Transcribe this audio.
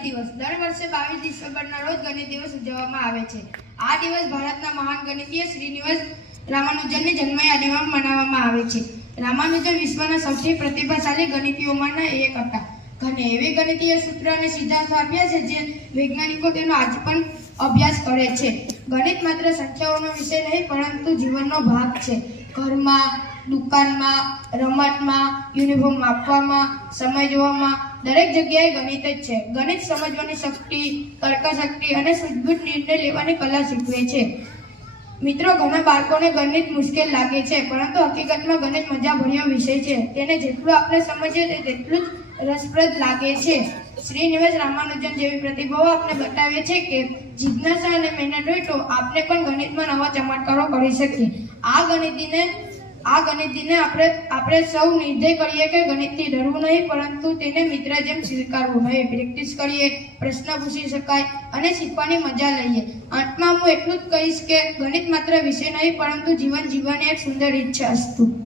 ગણિત દિવસ દર વર્ષે 22 ડિસેમ્બરના રોજ ગણિત દિવસ ઉજવવામાં આવે છે। આ દિવસ ભારતના મહાન ગણિતજ્ઞ શ્રીનિવાસ રામાનુજનની જન્મયાદીમાં મનાવવામાં આવે છે। રામાનુજન વિશ્વના સૌથી પ્રતિભાશાળી ગણિતજ્ઞોમાંના એક હતા। ઘણે એવી ગણિતીય સૂત્ર અને સિદ્ધાંતો આપ્યા છે જે વૈજ્ઞાનિકો તેનો આજ પણ અભ્યાસ કરે છે। ગણિત માત્ર સંખ્યાઓનો વિષય નહીં પરંતુ જીવનનો ભાગ છે। ઘરમાં, દુકાનમાં, રમતમાં, યુનિફોર્મ માપવામાં, સમય જોવામાં દરેક જગ્યાએ ગણિત જ છે। ગણિત સમજવાની શક્તિ, તર્કશક્તિ અને સૂઝબૂછ નિર્ણય લેવાની કલા શીખવે છે। મિત્રો, ઘણા બાળકોને ગણિત મુશ્કેલ લાગે છે, પરંતુ હકીકતમાં ગણિત મજાભર્યો વિષય છે। તેને જેટલું આપણે સમજીએ તેટલું જ રસપ્રદ લાગે છે। શ્રીનિવાસ રામાનુજન જેવી પ્રતિભાઓ આપણે બતાવે છે કે જિજ્ઞાસા અને મહેનત હોય તો આપણે પણ ગણિતમાં નવા ચમત્કારો કરી શકીએ। આ ગણિતને આપણે સૌ નિર્ણય કરીએ કે ગણિતથી ડરવું નહીં, પરંતુ તેને મિત્ર જેમ સ્વીકારવું। હવે પ્રેક્ટિસ કરીએ, પ્રશ્ન પૂછી શકાય અને શીખવાની મજા લઈએ। અંતમાં હું એટલું જ કહીશ કે ગણિત માત્ર વિષય નહીં પરંતુ જીવન જીવવાની એક સુંદર રીત છે। અસ્તુ।